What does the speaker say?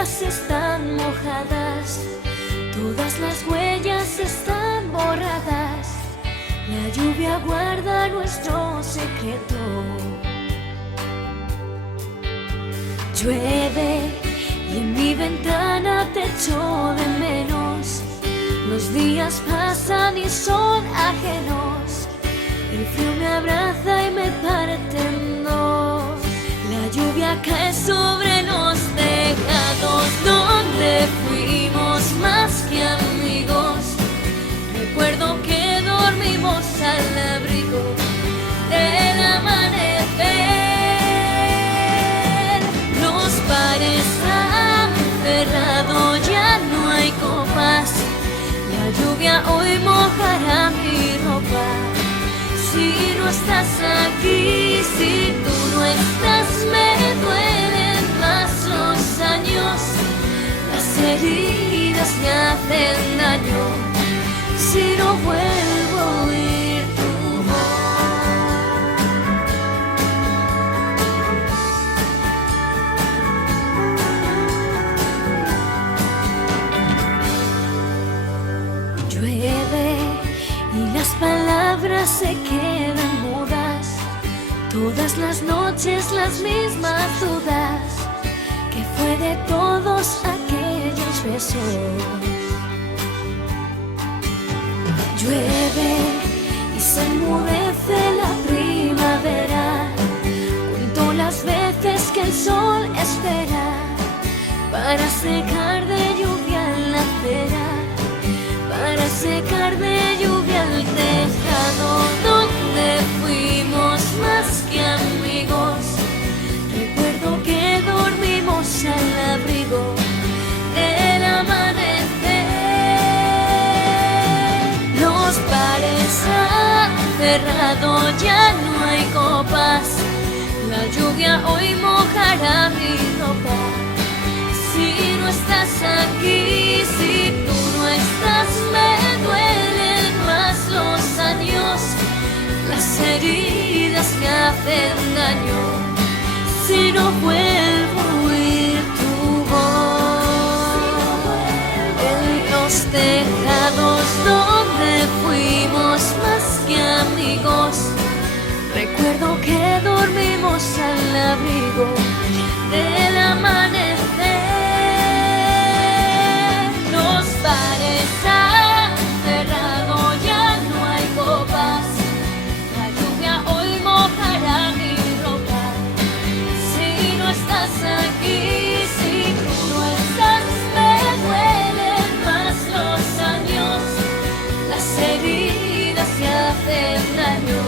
piedras están mojadas, todas las huellas están borradas. La lluvia guarda nuestro secreto. Llueve y en mi ventana te echo de menos. Los días pasan y son ajenos. El frío me abraza y me parte en dos. La lluvia cae sobre los tejados donde fuimos más que amigos. Recuerdo que dormimos al abrigo del amanecer. Los bares han cerrado, ya no hay copas. La lluvia hoy mojará mi ropa. Si no estás aquí, si tú no estás, me duelen más los años. Las heridas me hacen daño si no vuelvo a oír tu voz. Llueve y las palabras se quedan mudas. Todas las noches las mismas dudas. ¿Qué fue de todos aquellos besos? Llueve y se enmudece la primavera. Cuento las veces que el sol espera para secar de lluvia la acera, para secar de lluvia el tejado donde fuimos más que amigos. Recuerdo que dormimos al abrigo del amanecer. Los bares han cerrado, ya no hay copas. La lluvia hoy mojará mi ropa. Si no estás aquí, si tú no estás, me duelen más los años. Las heridas me hacen daño si no vuelvo a oír tu voz. En los tejados donde fuimos más que amigos. Recuerdo que dormimos al abrigo del amanecer. Los bares han cerrado, ya no hay copas. La lluvia hoy mojará mi ropa. Si no estás aquí, si tú no estás, me duelen más los años. Las heridas se hacen daño